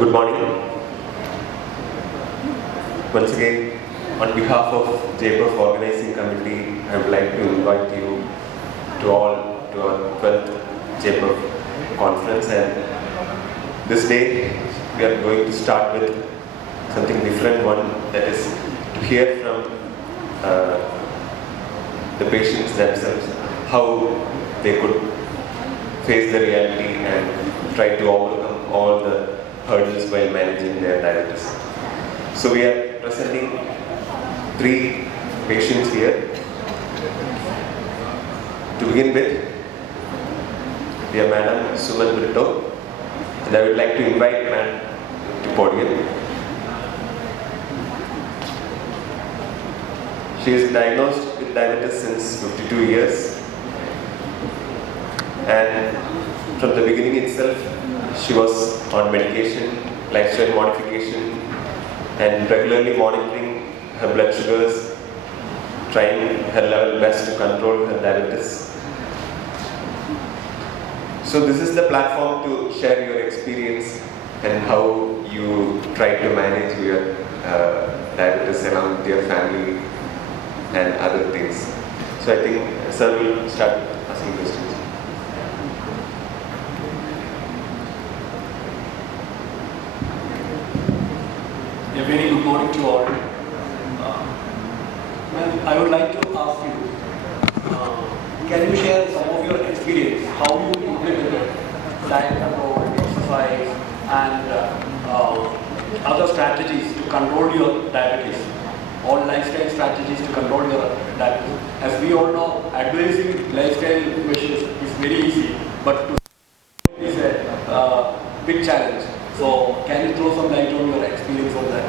Good morning. Once again, on behalf of JPEF Organizing Committee, I would like to invite you to all to our 12th JPEF conference. And this day, we are going to start with something different one, that is to hear from the patients themselves, how they could face the reality and try to overcome all the hurdles while managing their diabetes. So we are presenting 3 patients here. To begin with, we have Madam Suman Brito, and I would like to invite Madam to podium. She is diagnosed with diabetes since 52 years, and from the beginning itself, she was on medication, lifestyle modification, and regularly monitoring her blood sugars, trying her level best to control her diabetes. So this is the platform to share your experience and how you try to manage your diabetes along with your family and other things. So I think sir will start asking questions. A very good morning to all. I would like to ask you, can you share some of your experience, how you implemented diet control, exercise, and other strategies to control your diabetes, or lifestyle strategies to control your diabetes? As we all know, advising lifestyle measures is very easy, but to is a big challenge. So, can you throw some light on your experience on that?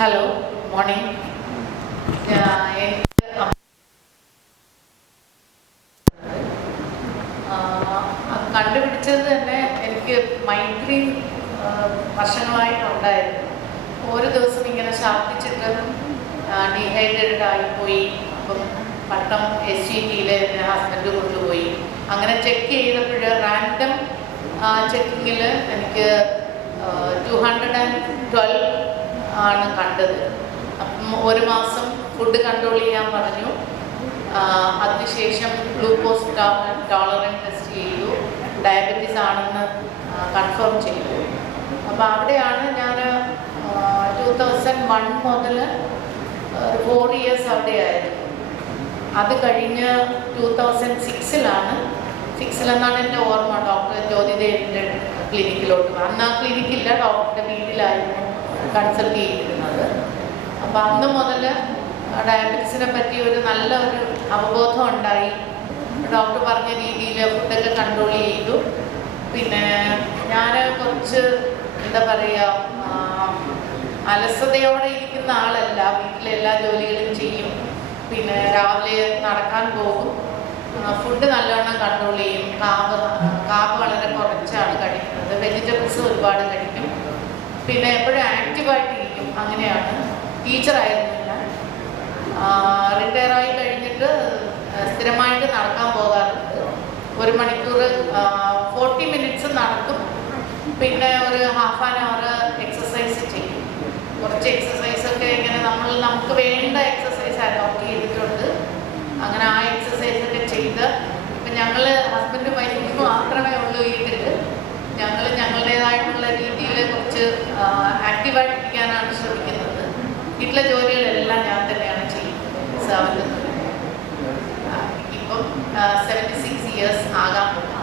Hello, good morning. കണ്ടുപിടിച്ചത് തന്നെ എനിക്ക് മൈഗ്രെയിൻ വർഷങ്ങളായിട്ടുണ്ടായിരുന്നു. ഓരോ ദിവസം ഇങ്ങനെ ഛർദ്ദിച്ചിട്ട് ഡീഹൈഡ്രേറ്റഡ് ആയിപ്പോയി. അപ്പം പട്ടം SGTയിൽ എൻ്റെ ഹസ്ബൻഡ് കൊണ്ടുപോയി. അങ്ങനെ ചെക്ക് ചെയ്തപ്പോൾ റാൻഡം ചെക്കിങ്ങിൽ എനിക്ക് 212 ആണ് കണ്ടത്. അപ്പം ഒരു മാസം ഫുഡ് കൺട്രോൾ ചെയ്യാൻ പറഞ്ഞു. അതിനുശേഷം ഗ്ലൂക്കോസ് ടോളറൻസ് ടെസ്റ്റ് ചെയ്തു, ഡയബറ്റീസ് ആണെന്ന് കൺഫേം ചെയ്തു. അപ്പോൾ അവിടെയാണ് ഞാൻ 2001 മുതൽ 4 ഇയേഴ്സ് അവിടെയായിരുന്നു. അത് കഴിഞ്ഞ് 2006-ലാണ്, 6-ലെന്നാണ് എൻ്റെ ഓർമ്മ, ഡോക്ടർ ജ്യോതിദേവിൻ്റെ ക്ലിനിക്കിലോട്ട്. അന്ന് ആ ക്ലിനിക്കില്ല, ഡോക്ടറുടെ വീട്ടിലായിരുന്നു കൺസൾട്ട് ചെയ്തിരുന്നത്. അപ്പോൾ അന്ന് മുതൽ ഡയബറ്റീസിനെ പറ്റി ഒരു നല്ലൊരു അവബോധം ഉണ്ടായി. ഡോക്ടർ പറഞ്ഞ രീതിയിൽ ഫുഡൊക്കെ കൺട്രോൾ ചെയ്തു. പിന്നെ ഞാൻ കുറച്ച് എന്താ പറയുക, അലസതയോടെ ഇരിക്കുന്ന ആളല്ല. വീട്ടിലെ എല്ലാ ജോലികളും ചെയ്യും. പിന്നെ രാവിലെ നടക്കാൻ പോകും. ഫുഡ് നല്ലവണ്ണം കൺട്രോൾ ചെയ്യും. കാബ് വളരെ കുറച്ചാണ് കഴിക്കുന്നത്. വെജിറ്റബിൾസ് ഒരുപാട് കഴിക്കും. പിന്നെ എപ്പോഴും ആക്റ്റീവായിട്ടിരിക്കും. അങ്ങനെയാണ്. ടീച്ചറായിരുന്നു ഞാൻ. റിട്ടയറായി കഴിഞ്ഞിട്ട് സ്ഥിരമായിട്ട് നടക്കാൻ പോകാറുണ്ട്. 1 മണിക്കൂർ 40 മിനിറ്റ്സ് നടക്കും. പിന്നെ ഒരു ഹാഫ് ആൻ അവർ എക്സസൈസ് ചെയ്യും. കുറച്ച് എക്സസൈസൊക്കെ ഇങ്ങനെ നമുക്ക് വേണ്ട എക്സസൈസ് അഡോപ്റ്റ് ചെയ്തിട്ടുണ്ട്. അങ്ങനെ ആ എക്സസൈസൊക്കെ ചെയ്ത് ഇപ്പം ഞങ്ങൾ ഹസ്ബൻഡ് വൈഫ് മാത്രമേ ഉള്ളൂ വീട്ടിൽ. ഞങ്ങൾ ഞങ്ങളുടേതായിട്ടുള്ള രീതിയിൽ കുറച്ച് ആക്റ്റീവായിട്ടിരിക്കാനാണ് ശ്രമിക്കുന്നത്. വീട്ടിലെ ജോലികളെല്ലാം ഞാൻ തന്നെയാണ് ചെയ്യുന്നത്. സാധിക്കുന്നത് ഇപ്പം 76 ഇയേഴ്സ് ആകാൻ പോകും.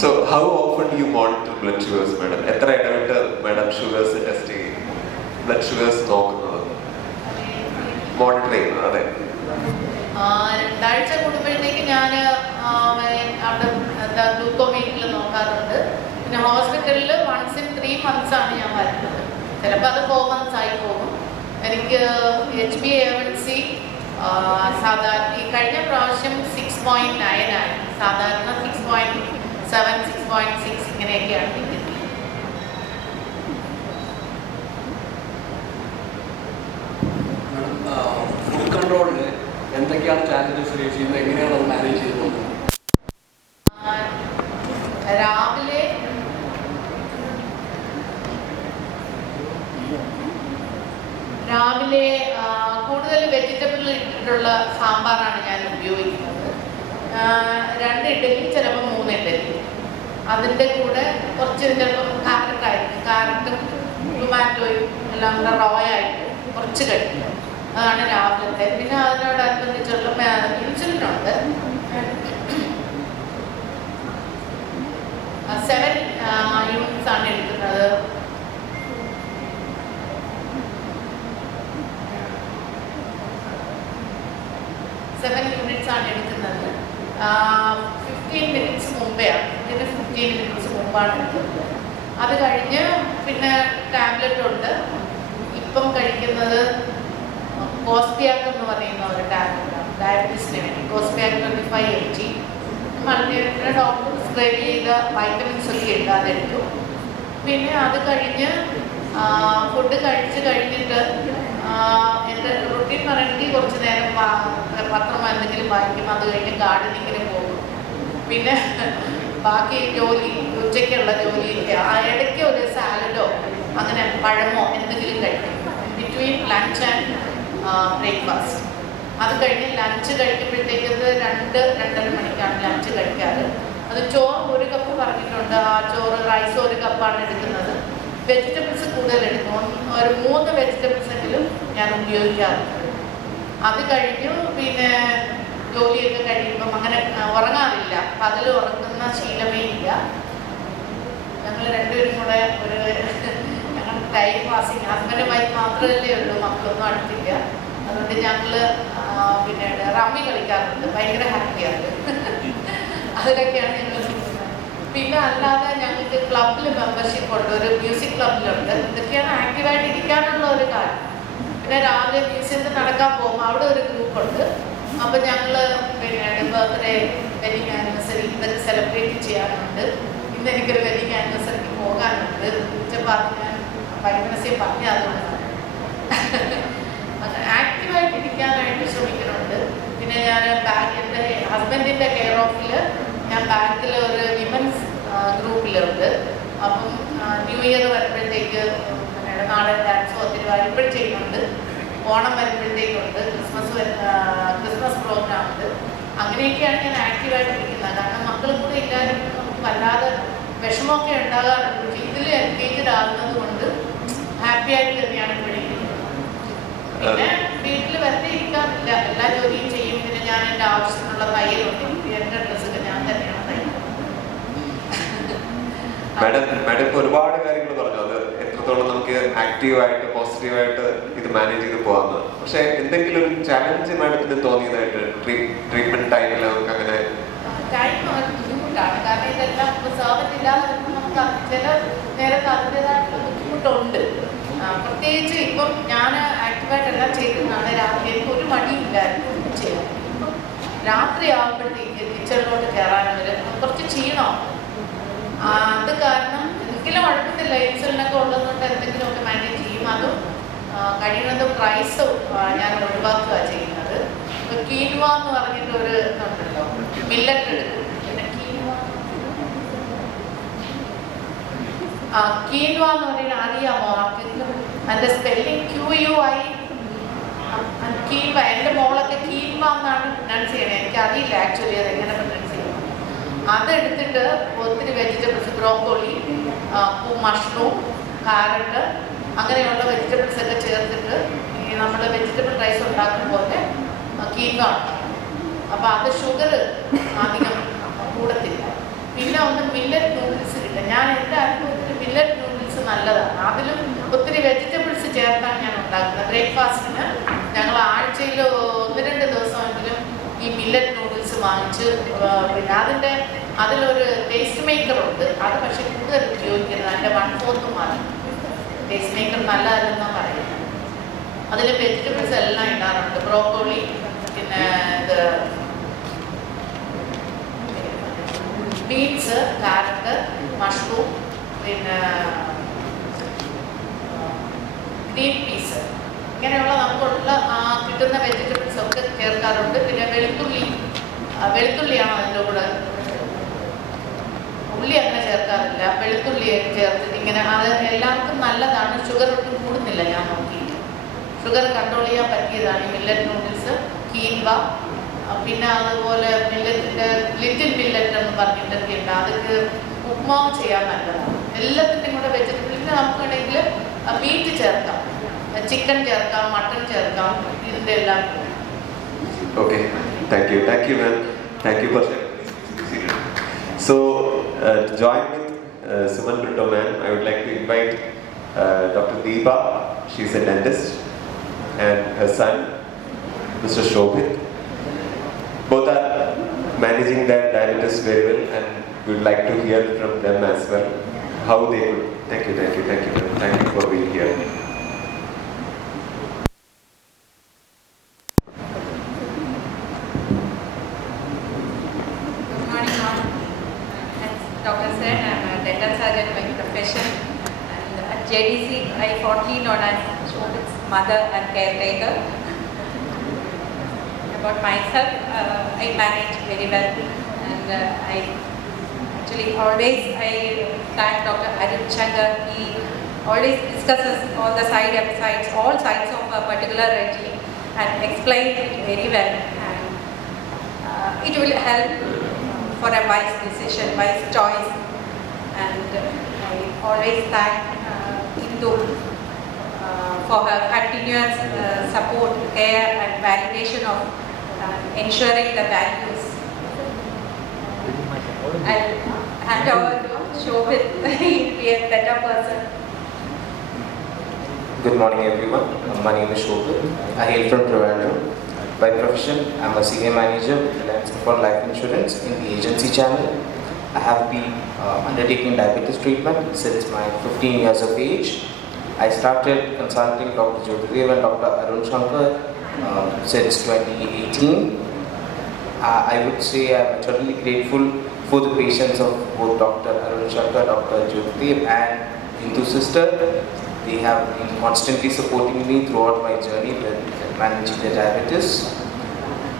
So how often do you monitor blood sugars, madam? എത്ര ഇടവിട്ട് madam sugars ടെസ്റ്റ് ചെയ്യും, blood sugars നോക്കുന്നത്, മോണിറ്റർ ചെയ്യുന്നത്? അതെ, 2 ആഴ്ച കൂടുമ്പോഴത്തേക്ക് ഞാൻ അവിടെ ഗ്ലൂക്കോമീറ്ററിൽ നോക്കാറുണ്ട്. പിന്നെ ഹോസ്പിറ്റലിൽ once in 3 months ആണ് ഞാൻ വരുന്നത്. ചിലപ്പോൾ അത് 4 months ആയി പോകും. എനിക്ക് HbA1c സാധാരണ ഈ കഴിഞ്ഞ പ്രാവശ്യം 6.9 ആയി. സാധാരണ 6.7, 6.8 6.6 ഇങ്ങനെയൊക്കെയാണ് നിൽക്കുന്നത്. ഫുഡ് കൺട്രോളിൽ എന്തൊക്കെയാണ് ചാലഞ്ചസ് ഫേസ് ചെയ്യുന്നത്, എങ്ങനെയാണ് അത് മാനേജ് ചെയ്ത് പോകുന്നത്? രാവിലെ കൂടുതൽ വെജിറ്റബിൾ ഇട്ടിട്ടുള്ള സാമ്പാറാണ് ഞാൻ ഉപയോഗിക്കുന്നത്. 2 ഇഡ്ഡലി, ചിലപ്പോൾ 3 ഇഡ്ഡലി. അതിൻ്റെ കൂടെ കുറച്ച് ചിലപ്പം കാരറ്റായിരിക്കും, കാരറ്റും ടൊമാറ്റോയും എല്ലാം കൂടെ റോയായിട്ട് കുറച്ച് കഴിക്കും. അതാണ് രാവിലത്തെ. പിന്നെ അതിനോടനുബന്ധിച്ചുള്ള ഇൻസുലിനുണ്ട്. 7 യൂണിറ്റ്സ് ആണ് എടുക്കുന്നത്. 7 യൂണിറ്റ്സ് ആണ് എടുക്കുന്നത്. 15 മിനിറ്റ്സ് മുമ്പെയാണ്, ഇതിന് 15 മിനിറ്റ്സ് മുമ്പാണ് എടുക്കുന്നത്. അത് കഴിഞ്ഞ് പിന്നെ ടാബ്ലറ്റ് ഉണ്ട്. ഇപ്പം കഴിക്കുന്നത് കോസ്പിയാക്ക് എന്ന് പറയുന്ന ഒരു ടാബ്ലറ്റാണ്, ഡയബറ്റീസിന് വേണ്ടി. കോസ്പിയാക്ക് 25 mg. മൾട്ടിവിറ്റമിൻ ഡോക്ടർ പ്രിസ്ക്രൈബ് ചെയ്ത വൈറ്റമിൻസ് ഒക്കെ ഉണ്ട്, അതെടുത്തു. പിന്നെ അത് കഴിഞ്ഞ് ഫുഡ് കഴിച്ച് കഴിഞ്ഞിട്ട് എൻ്റെ റുട്ടീൻ പറയണമെങ്കിൽ കുറച്ച് നേരം പത്രം എന്തെങ്കിലും വായിക്കും. അത് കഴിഞ്ഞ് ഗാർഡനിങ്ങിന് പോകും. പിന്നെ ബാക്കി ജോലി, ഉച്ചയ്ക്കുള്ള ജോലി, ഇടയ്ക്ക് ഒരു സാലഡോ അങ്ങനെ പഴമോ എന്തെങ്കിലും കഴിക്കും ബിറ്റ്വീൻ ലഞ്ച് ആൻഡ് ബ്രേക്ക്ഫാസ്റ്റ്. അത് കഴിഞ്ഞ് ലഞ്ച് കഴിക്കുമ്പോഴത്തേക്കത് 2-2.5 മണിക്കാണ് ലഞ്ച് കഴിക്കാറ്. അത് ചോറ് 1 കപ്പ് പറഞ്ഞിട്ടുണ്ട്. ആ ചോറ് റൈസ് 1 കപ്പാണ് എടുക്കുന്നത്. വെജിറ്റബിൾസ് കൂടുതൽ എടുക്കും. ഒരു 3 വെജിറ്റബിൾസ് എങ്കിലും ഞാൻ ഉപയോഗിക്കാറുണ്ട്. അത് കഴിഞ്ഞു പിന്നെ ജോലിയൊക്കെ കഴിയുമ്പം അങ്ങനെ ഉറങ്ങാറില്ല. പകൽ ഉറങ്ങുന്ന ശീലമേ ഇല്ല. ഞങ്ങൾ രണ്ടുപേരും കൂടെ ഒരു ഞങ്ങൾ ടൈം പാസിങ്, ഹസ്ബൻഡ് വൈഫ് മാത്രമല്ലേ ഉള്ളൂ, മക്കളൊന്നും അടുത്തില്ല. അതുകൊണ്ട് ഞങ്ങൾ പിന്നീട് റമ്മി കളിക്കാറുണ്ട്. ഭയങ്കര ഹാപ്പിയാണ്. അതിലൊക്കെയാണ് ഞങ്ങൾ. പിന്നെ അല്ലാതെ ഞങ്ങൾക്ക് ക്ലബിൽ മെമ്പർഷിപ്പ് ഉണ്ട്, ഒരു മ്യൂസിക് ക്ലബിലുണ്ട്. ഇതൊക്കെയാണ് ആക്റ്റീവായിട്ട് ഇരിക്കാനുള്ള ഒരു കാര്യം. പിന്നെ രാവിലെ മ്യൂസിയത്തിൽ നടക്കാൻ പോകുമ്പോൾ അവിടെ ഒരു ഗ്രൂപ്പുണ്ട്. അപ്പം ഞങ്ങൾ പിന്നെ ബർത്ത്ഡേ, വെഡിങ് ആനിവേഴ്സറി ഇതൊക്കെ സെലിബ്രേറ്റ് ചെയ്യാനുണ്ട്. ഇന്ന് എനിക്കൊരു വെഡിങ് ആനിവേഴ്സറിക്ക് പോകാനുണ്ട്. ഞാൻ വൈകുന്നേരം പറഞ്ഞതുകൊണ്ടാണ്. ആക്റ്റീവായിട്ട് ഇരിക്കാനായിട്ട് ശ്രമിക്കുന്നുണ്ട്. പിന്നെ ഞാൻ എൻ്റെ ഹസ്ബൻഡിൻ്റെ കെയർ ഓഫിൽ ഞാൻ ബാങ്കിൽ ഒരു വിമൻസ് ഗ്രൂപ്പിലുണ്ട്. അപ്പം ന്യൂ ഇയർ വരുമ്പോഴത്തേക്ക് നാടൻ ഡാൻസോ ഒത്തിരി ഇപ്പോഴും ചെയ്യുന്നുണ്ട്. ഓണം വരുമ്പോഴത്തേക്കുണ്ട്, ക്രിസ്മസ് പ്രോഗ്രാം ഉണ്ട്. അങ്ങനെയൊക്കെയാണ് ഞാൻ ആക്റ്റീവായിട്ട് ഇരിക്കുന്നത്. കാരണം മക്കളും കൂടെ ഇല്ലാതെ നമുക്ക് വല്ലാതെ വിഷമമൊക്കെ ഉണ്ടാകാറുണ്ട്. പക്ഷേ ഇതിൽ എൻഗേജ്ഡ് ആകുന്നത് കൊണ്ട് ഹാപ്പി ആയിട്ട് തന്നെയാണ് ഇവിടെ ഇരിക്കുന്നത്. പിന്നെ വീട്ടിൽ വെറുതെ ഇരിക്കാറില്ല, എല്ലാ ജോലിയും ചെയ്യും. പിന്നെ ഞാൻ എൻ്റെ ആവശ്യത്തിനുള്ള തയ്യലുണ്ട്. എൻ്റെ ഡ്രസ്സൊക്കെ ഞാൻ തന്നെയാണ് തയ്ക്കുന്നത്. മാഡം ഇപ്പോൾ ഒരുപാട് കാര്യങ്ങൾ പറഞ്ഞു, അത് എത്രത്തോളം നമുക്ക് ആക്റ്റീവായിട്ട് പോസിറ്റീവായിട്ട് ഇത് മാനേജ് ചെയ്ത് പോകാമെന്ന്. പക്ഷെ എന്തെങ്കിലും ഒരു ചാലഞ്ച് മാഡത്തിന് തോന്നിയതായിട്ട് ട്രീറ്റ്മെന്റ് ടൈമിൽ നമുക്ക് അങ്ങനെ ടൈം ബുദ്ധിമുട്ടാണ്. കാരണം ഇതെല്ലാം സെർവൻ്റ് ഇല്ലാതെ നമുക്ക് ചില നേരത്തെ അതിൻ്റെതായിട്ടുള്ള ബുദ്ധിമുട്ടുണ്ട്. പ്രത്യേകിച്ച് ഇപ്പം ഞാൻ ആക്റ്റീവായിട്ട് എല്ലാം ചെയ്തതാണ്. രാത്രി എനിക്ക് ഒരു മടിയില്ലായിരുന്നു ചെയ്യാൻ. ഇപ്പം രാത്രി ആകുമ്പോഴത്തേക്ക് കിച്ചണിലോട്ട് കയറാനൊരു കുറച്ച് ക്ഷീണമാണ്. അത് കാരണം എങ്കിലും അടുപ്പത്തില്ല. ഇൻസുലിനൊക്കെ ഉള്ളതുകൊണ്ട് എന്തെങ്കിലുമൊക്കെ മാനേജ് ചെയ്യും. അതും കഴിയുന്നതും റൈസ് ഞാൻ ഒഴിവാക്കുക ചെയ്യുന്നത്. കീൻവ എന്ന് പറഞ്ഞിട്ട് ഒരു ഇതുണ്ടല്ലോ, മില്ലറ്റ് എടുക്കും. പിന്നെ കീൻവ എന്ന് പറയുന്നത് അറിയാമോ? അതിൻ്റെ സ്പെല്ലിംഗ് QUI. കീൻവ. എൻ്റെ മോളൊക്കെ കീൻവ എന്നാണ് പ്രൊനൗൺസ് ചെയ്യണത്. എനിക്കറിയില്ല ആക്ച്വലി അതെങ്ങനെ പ്രൊനൗൺസ് ചെയ്യണം. അതെടുത്തിട്ട് ഒത്തിരി വെജിറ്റബിൾസ്, ബ്രോക്കോളി, മഷ്റൂം, കാരറ്റ്, അങ്ങനെയുള്ള വെജിറ്റബിൾസ് ഒക്കെ ചേർത്തിട്ട് ഈ നമ്മൾ വെജിറ്റബിൾ റൈസ് ഉണ്ടാക്കുമ്പോൾ കീൻവ ഉണ്ടാക്കും. അപ്പോൾ അത് ഷുഗർ അധികം കൂടത്തില്ല. പിന്നെ ഒന്ന് മില്ലറ്റ് നൂഡിൽസ് കിട്ടും. ഞാൻ എൻ്റെ അനുഭവത്തിൽ മില്ലറ്റ് നൂഡിൽസ് നല്ലതാണ്. അതിലും ഒത്തിരി വെജിറ്റബിൾസ് ചേർത്താണ് ഞാൻ ഉണ്ടാക്കുന്നത്. ബ്രേക്ക്ഫാസ്റ്റിന് ഞങ്ങൾ ആഴ്ചയിൽ 1-2 ദിവസമെങ്കിലും ഈ മില്ലറ്റ് നൂഡിൽസ് വാങ്ങിച്ച്, പിന്നെ അതിലൊരു ടേസ്റ്റ് മേക്കറുണ്ട്. അത് പക്ഷേ കൂടുതൽ ഉപയോഗിക്കുന്നത് അതിൻ്റെ 1/4 മാത്രം. ടേസ്റ്റ് മേക്കർ നല്ലതല്ലെന്നാണ് പറയുന്നത്. അതിൽ വെജിറ്റബിൾസ് എല്ലാം ഇടാറുണ്ട്. ബ്രോക്കോളി, പിന്നെ ഇത് ബീൻസ്, കാരറ്റ്, മഷ്റൂം, പിന്നെ ഗ്രീൻ പീസ്, ഇങ്ങനെയുള്ള നമുക്കുള്ള കിട്ടുന്ന വെജിറ്റബിൾസ് ഒക്കെ ചേർക്കാറുണ്ട്. പിന്നെ വെളുത്തുള്ളിയാണ് അതിൻ്റെ കൂടെ. ഉള്ളി അങ്ങനെ ചേർക്കാറില്ല, വെളുത്തുള്ളി ചേർത്തിട്ട് ഇങ്ങനെ. അത് എല്ലാവർക്കും നല്ലതാണ്. ഷുഗർ ഒട്ടും കൂടുന്നില്ല. ഞാൻ നോക്കിയിട്ട് ഷുഗർ കൺട്രോൾ ചെയ്യാൻ പറ്റിയതാണ് ഈ മില്ലറ്റ് നൂഡിൽസ്, കീൻവ. പിന്നെ അതുപോലെ മില്ലറ്റിൻ്റെ ലിറ്റിൽ മില്ലറ്റ് എന്ന് പറഞ്ഞിട്ടൊക്കെ ഉണ്ട്. അതൊക്കെ ഉപ്മാവ് ചെയ്യാൻ നല്ലതാണ്. എല്ലാത്തിൻ്റെയും കൂടെ വെജിറ്റബിളിന് നമുക്ക് വേണമെങ്കിൽ മീറ്റ് ചേർക്കാം, ചിക്കൻ ചേർക്കാം, മട്ടൺ ചേർക്കാം, ഇതിൻ്റെ എല്ലാം. Okay, thank you, ma'am. Thank you for sharing. So, to join with Suman Brito ma'am, I would like to invite Dr. Deepa. She's a dentist, and her son, Mr. Shobhit. Both are managing their diabetes very well, and we would like to hear from them as well how they could. Thank you, ma'am. Thank you for being here. Dr. said, I'm a dental surgeon by profession, and at JDC I fondly known as Shobhit's mother and caretaker. About myself, I manage very well, and I actually always thank Dr. Arun Shankar. He always discusses all the all sides of a particular regime and explain it very well, and it will help for a wise decision, wise choice. And I always thank Indu for her continuous support, care and validation of ensuring the values. I'll hand over to Shobhit. He'll be a better person. Good morning everyone. My name is Shobhit. I hail from Trivandrum. By profession, I'm a senior manager with Reliance for Life Insurance in the agency channel. I have been undertaking diabetes treatment since my 15 years of age. I started consulting Dr. Jyotidev and Dr. Arun Shankar since 2018. I would say I'm eternally grateful for the patience of both Dr. Arun Shankar, Dr. Jyotidev and Hindu sister. They have been constantly supporting me throughout my journey with managing the diabetes.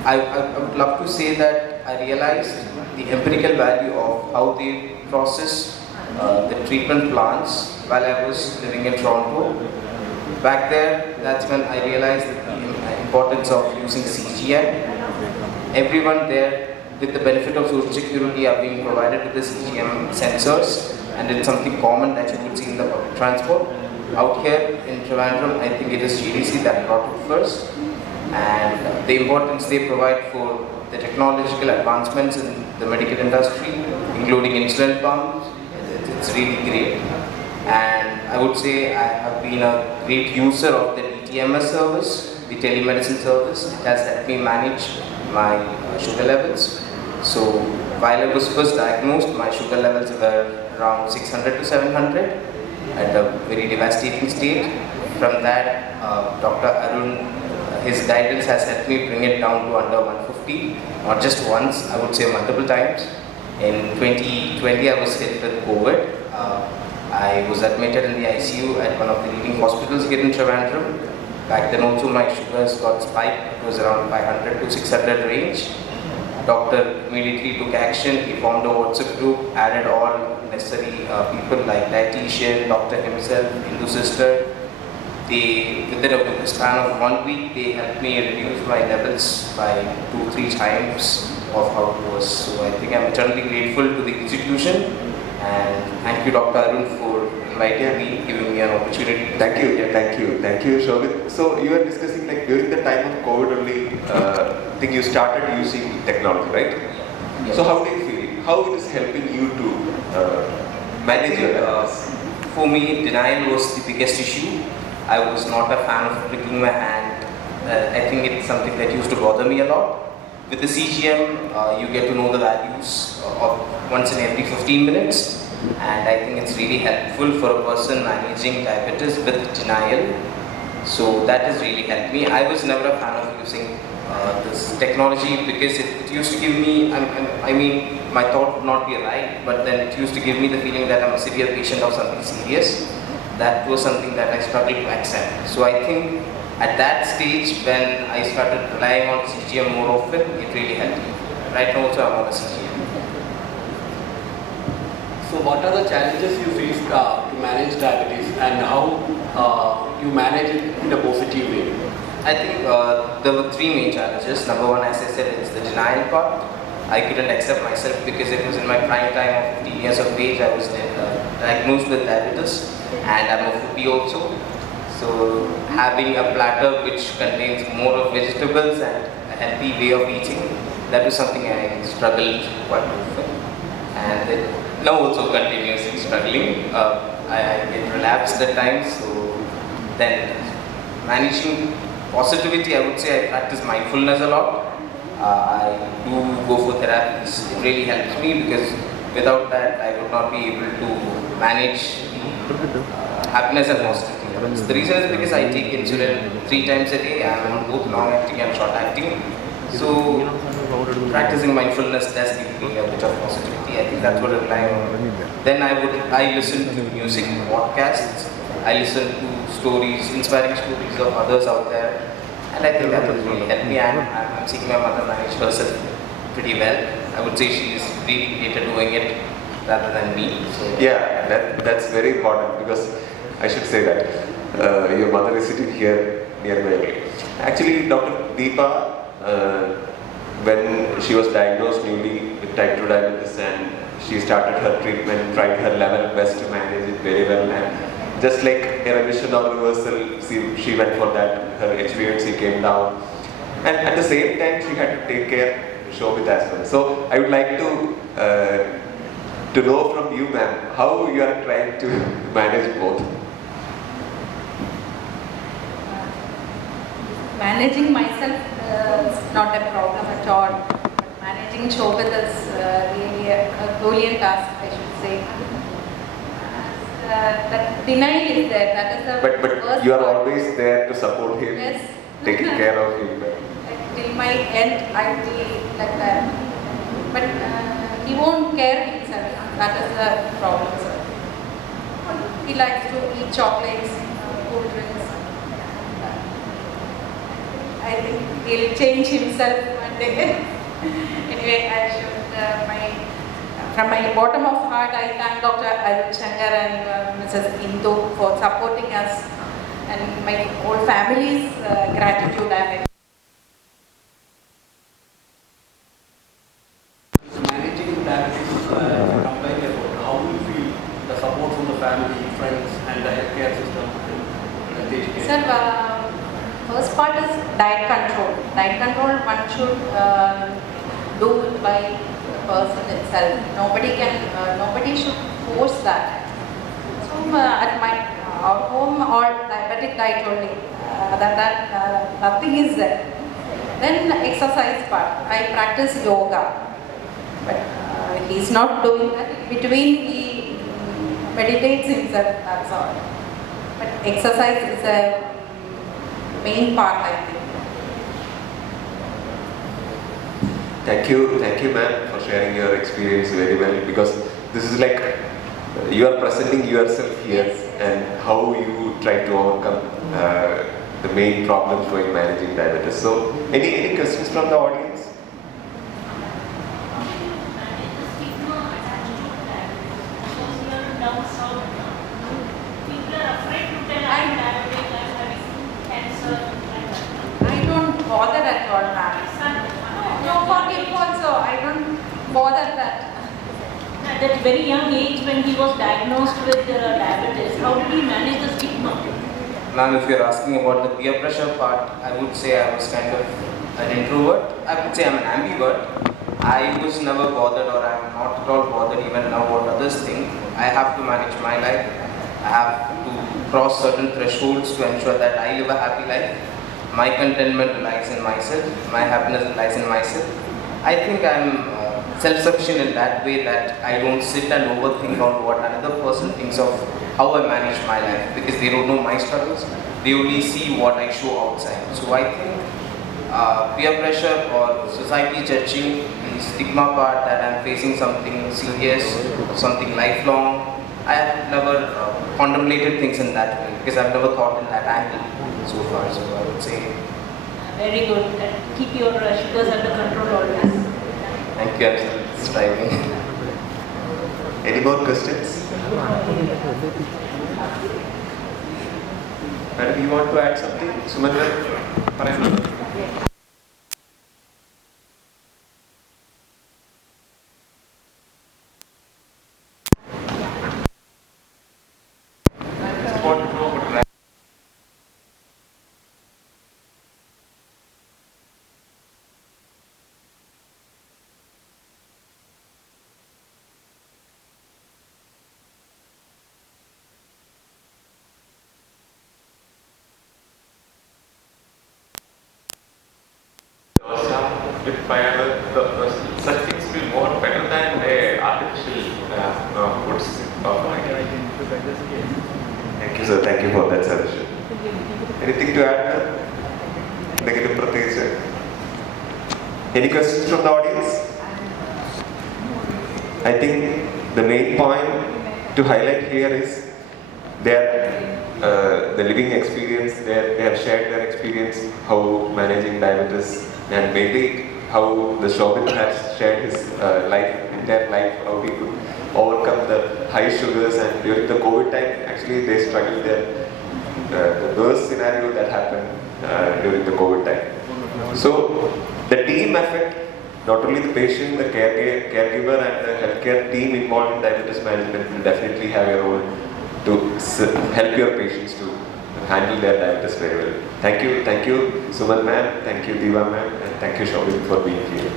I would love to say that I realized the empirical value of how they process the treatment plans while I was living in Toronto. Back there, that's when I realized the importance of using CGM. Everyone there, with the benefit of Social Security, are being provided with the CGM sensors, and it's something common that you could see in the public transport. Out here in Trivandrum, I think it is GDC that brought it first, and the importance they provide for the technological advancements in the medical industry, including insulin pumps, it's really great. And I would say I have been a great user of the DTMS service, the telemedicine service. It has helped me manage my sugar levels. So while I was first diagnosed, my sugar levels were around 600 to 700. At a very devastating state. From that, Dr. Arun, his guidance has helped me bring it down to under 150, not just once, I would say multiple times. In 2020, I was hit with COVID. I was admitted in the ICU at one of the leading hospitals here in Trivandrum. Back then also my sugars got spiked. It was around 500 to 600 range. Doctor immediately took action. He formed a WhatsApp group, added all necessary people like dietitian, doctor himself, Hindu sister. Within a span of 1 week, they helped me reduce my levels by 2-3 times of how it was. So I think I'm eternally grateful to the institution, and thank you, Dr. Arun, for inviting me, giving me an opportunity. Thank you, Shobhit. So you were discussing like during the time of COVID only, I think you started using technology, right? Yes. So how do you feel? How it is helping you to manage your diabetes? For me, denial was the biggest issue. I was not a fan of pricking my hand. I think it's something that used to bother me a lot. With the CGM, you get to know the values of once in every 15 minutes, and I think it's really helpful for a person managing diabetes with denial. So that has really helped me. I was never a fan of using this technology, because it used to give me, I mean, my thought would not be right, but then it used to give me the feeling that I'm a severe patient of something serious. That was something that I struggled to accept. So I think at that stage, when I started relying on CGM more often, it really helped me. Right now also I'm on a CGM. So what are the challenges you faced to manage diabetes and how you manage it in a positive way? I think there were three main challenges. Number one, as I said, it's the denial part. I couldn't accept myself because it was in my prime time of 15 years of age. I was diagnosed with diabetes and I'm a foodie also. So having a platter which contains more of vegetables and a healthy way of eating, that was something I struggled quite often. And it now also continuously struggling. I get relapsed at times. So then managing positivity, I would say I practice mindfulness a lot. I do go for therapies. It really helps me because without that I would not be able to manage happiness and positivity levels. The reason is because I take insulin 3 times a day. I am on both long acting and short acting. So practicing mindfulness does give me a bit of positivity. I think that's what I'm relying on. Then I listen to music, podcasts. I listen to stories, inspiring stories of others out there. And I think that will really help me. I'm seeing my mother manage herself pretty well. I would say she is really great at doing it rather than me. So Yeah, that's very important because I should say that your mother is sitting here nearby. Actually, Dr. Deepa, when she was diagnosed newly with type 2 diabetes and she started her treatment, tried her level best to manage it very well, and just like a revision or reversal, she went for that. Her HbA1c came down, and at the same time she had to take care of Shobit as well. So I would like to know from you, ma'am, how you are trying to manage both. Managing myself is not a problem at all. But managing Shobit is really a Herculean task, I should say. That denial is there. That is the But worst you are part. always there to support him, Yes. taking care of him. Till my end, I will be like that. But he won't care himself. That is the problem, sir. He likes to eat chocolates, cool drinks. I think he'll change himself one day. Anyway, I should, from my bottom of heart, I thank Dr. Arun Shankar and Mrs. Indu for supporting us, and my whole family's gratitude I Managing diabetes, combined effort, how do you feel the support from the family, friends and the healthcare system and the education? Sir, first part is diet control. Diet control one should do by the person itself. Nobody should force that. So at my our home, all diabetic diet only. Nothing is there. Then exercise part. I practice yoga, but he's not doing that. Between he meditates himself. That's all. But exercise is a main part, I think. Thank you, ma'am, for sharing your experience very well, because this is like you are presenting yourself here. Yes. And how you try to overcome the main problems while managing diabetes. So, any questions from the audience? I don't bother at all, ma'am. No, for him also, I don't bother that. At that very young age, when he was diagnosed with diabetes, how did he manage the stigma? Ma'am, if you're asking about the peer pressure part, I would say I was kind of an introvert. I would say I'm an ambivert. I was never bothered, or I'm not at all bothered even now what others think. I have to manage my life. I have to cross certain thresholds to ensure that I live a happy life. My contentment lies in myself. My happiness lies in myself. I think I'm self-sufficient in that way, that I don't sit and overthink on what another person thinks of how I manage my life, because they don't know my struggles. They only see what I show outside. So I think peer pressure or society judging, the stigma part that I'm facing something serious or something lifelong. I have never contemplated things in that way because I've never thought in that angle so far. So I would say, Very good. And keep your sugars under control always. thank you. I'm still striving. Any more questions? Madam, you want to add something? Sumatra, Parayana. With such things will be more better than artificial foods. Thank you, sir. Thank you for that suggestion. Anything to add? Negative protection. Any questions from the audience? I think the main point to highlight here is the living experience. They have shared their experience how managing diabetes, and maybe how the Shobit has shared his entire life, how he could overcome the high sugars, and during the COVID time, actually they struggled the worst scenario that happened during the COVID time. So the team effect, not only the patient, the caregiver and the healthcare team involved in diabetes management will definitely have a role to help your patients to handle their diabetes very well. Thank you Suman ma'am, thank you Diva ma'am, and thank you Shobit for being here.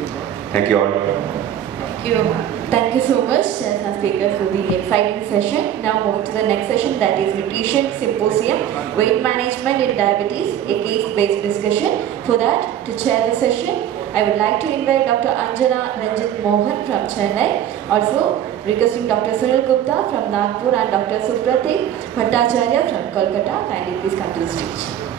Thank you all. Thank you. Thank you so much, our speakers, for the exciting session. Now move to the next session, that is Nutrition Symposium, Weight Management in Diabetes, a case-based discussion. For that, to chair the session, I would like to invite Dr. Anjana Ranjit Mohan from Chennai. Also, requesting Dr. Sunil Gupta from Nagpur and Dr. Supratik Bhattacharya from Kolkata. Kindly please come to the stage.